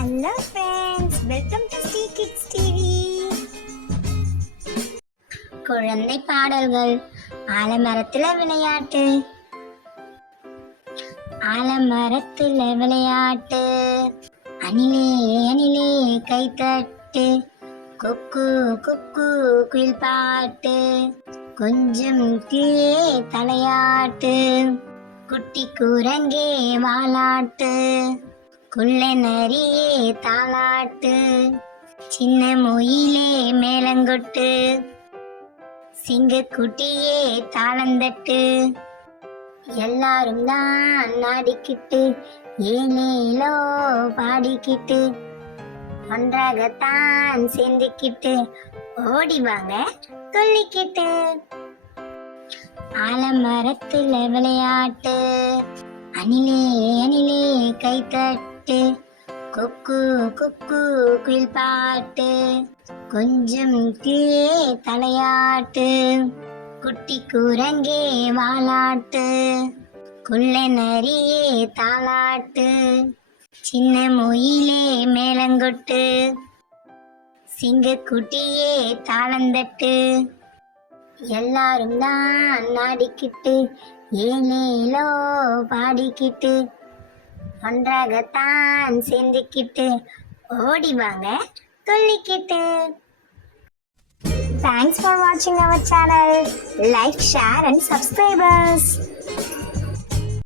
Hello friends welcome to Sri kids TV குழந்தை பாடல்கள் ஆலமரத்தில் விளையாட்டு. ஆலமரத்தில் விளையாட்டு. அணிலே அணிலே கைத்தட்டு கொக்கு கொக்கு குயில் பாட்டு. கொஞ்சம் கீழே தலையாட்டு. குட்டி குரங்கே வாலாட்டு. குள்ள நரியே தாளாட்டு சின்ன மொயிலே மேலங்கொட்டு சிங்கக்குட்டியே தாளந்தட்டு. எல்லாரும் தான் நாடிக்கிட்டு ஏனேலோ பாடிக்கிட்டு ஒன்றாகத்தான் சேர்ந்துக்கிட்டு ஓடி வாங்க துள்ளிக்கிட்டு ஆலமரத்துல விளையாட்டு அணிலே அணிலே கைத்தட்டு கொக்கு கொக்கு குயில் பாட்டு. கொஞ்சம் கீழே தலையாட்டு. குட்டி குரங்கே வாலாட்டு. குள்ள நரியே தாளாட்டு. சின்ன மொயிலே மேலங்கொட்டு. சிங்கக்குட்டியே தாளந்தட்டு. எல்லாரும் தான் நாடிக்கிட்டு ஏலேலோ பாடிக்கிட்டு. ஒன்றாகத்தான் சேர்ந்துக்கிட்டு ஓடிவாங்க துள்ளிக்கிட்டு. தேங்க்ஸ் ஃபார் வாட்சிங் our channel like share and subscribers